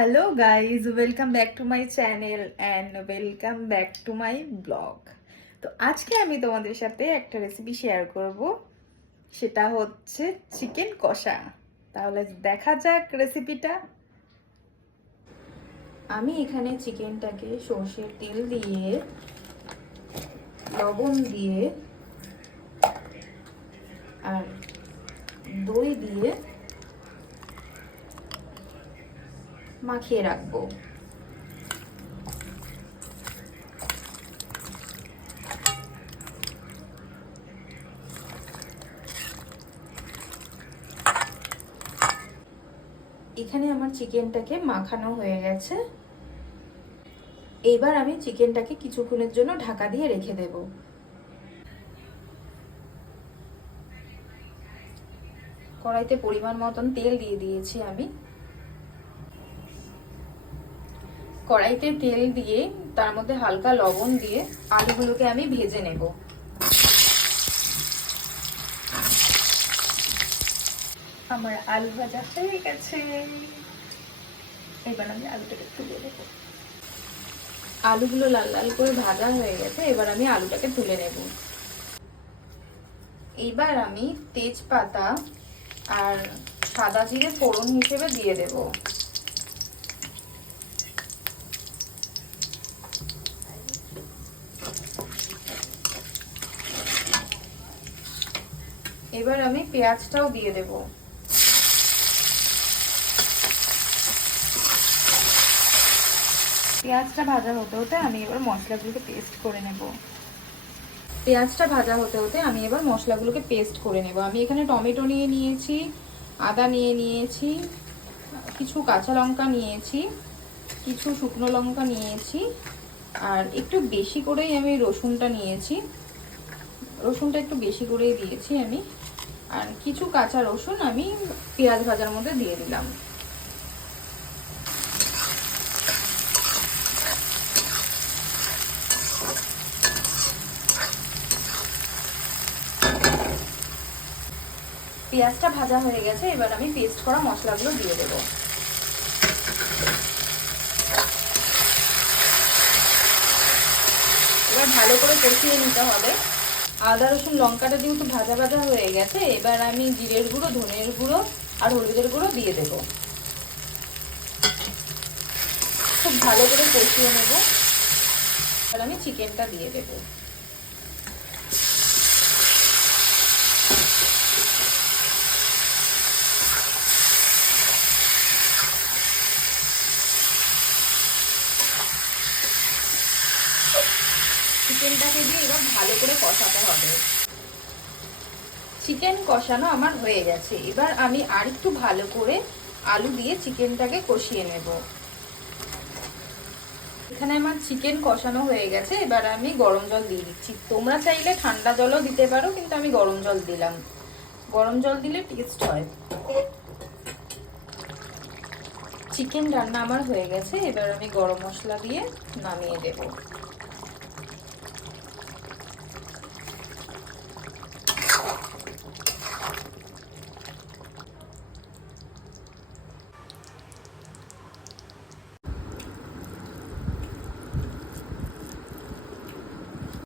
Hello guys, welcome back to my channel and welcome back to my blog. তো আজকে আমি তোমাদের সাথে একটা রেসিপি শেয়ার করব, সেটা হচ্ছে চিকেন কষা। তাহলে দেখা যাক রেসিপিটা। আমি এখানে চিকেনটাকে সর্ষের তেল দিয়ে, লবণ দিয়ে আর দই দিয়ে মাখিয়ে রাখবো। এখানে আমার চিকেনটাকে মাখানো হয়ে গেছে। এবার আমি চিকেনটাকে কিছুক্ষণের জন্য ঢাকা দিয়ে রেখে দেব। কড়াইতে পরিমাণ মতন তেল দিয়ে দিয়েছি আমি। কড়াইতে তেল দিয়ে তার মধ্যে হালকা লবণ দিয়ে আলুগুলোকে আমি ভেজে নেব। আমার আলু ভাজা হয়ে গেছে। এবার আমি আলুটাকে তুলে নেব। আলুগুলো লাল লাল করে ভাজা হয়ে গেছে, এবার আমি আলুটাকে তুলে নেব। এবার আমি তেজপাতা আর সাদা জিরে ফোড়ন হিসেবে দিয়ে দেব। এবার আমি পেঁয়াজটাও দিয়ে দেব। পেঁয়াজটা ভাজা হতে হতে আমি এবার মশলাগুলোকে পেস্ট করে নেব। পেঁয়াজটা ভাজা হতে হতে আমি এবার মশলাগুলোকে পেস্ট করে নেব। আমি এখানে টমেটো নিয়ে নিয়েছি, আদা নিয়ে নিয়েছি, কিছু কাঁচা লঙ্কা নিয়েছি, কিছু শুকনো লঙ্কা নিয়েছি, আর একটু বেশি করেই আমি রসুনটা নিয়েছি। রসুনটা একটু বেশি করেই দিয়েছি আমি। আর কিছু কাঁচা রসুন আমি পেঁয়াজ ভাজার মধ্যে দিয়ে দিলাম। পেঁয়াজটা ভাজা হয়ে গেছে, এবার আমি পেস্ট করা মশলাগুলো দিয়ে দেব। এবার ভালো করে কষিয়ে নিতে হবে। আদা রসুন লঙ্কাটা যেহেতু ভাজা ভাজা হয়ে গেছে, এবার আমি জিরের গুঁড়ো, ধনের গুঁড়ো আর হলুদের গুঁড়ো দিয়ে দেব। খুব ভালো করে কষিয়ে নেব। এবার আমি চিকেনটা দিয়ে দেব। চিকেনটাকে দিয়ে এবার ভালো করে কষাতে হবে। চিকেন কষানো আমার হয়ে গেছে। এবার আমি আরেকটু ভালো করে আলু দিয়ে চিকেনটাকে কষিয়ে নেব। এখানে আমার চিকেন কষানো হয়ে গেছে, এবার আমি গরম জল দিয়ে দিচ্ছি। তোমরা চাইলে ঠান্ডা জলও দিতে পারো, কিন্তু আমি গরম জল দিলাম। গরম জল দিলে টেস্ট হয়। চিকেন রান্না আমার হয়ে গেছে, এবার আমি গরম মশলা দিয়ে নামিয়ে দেব।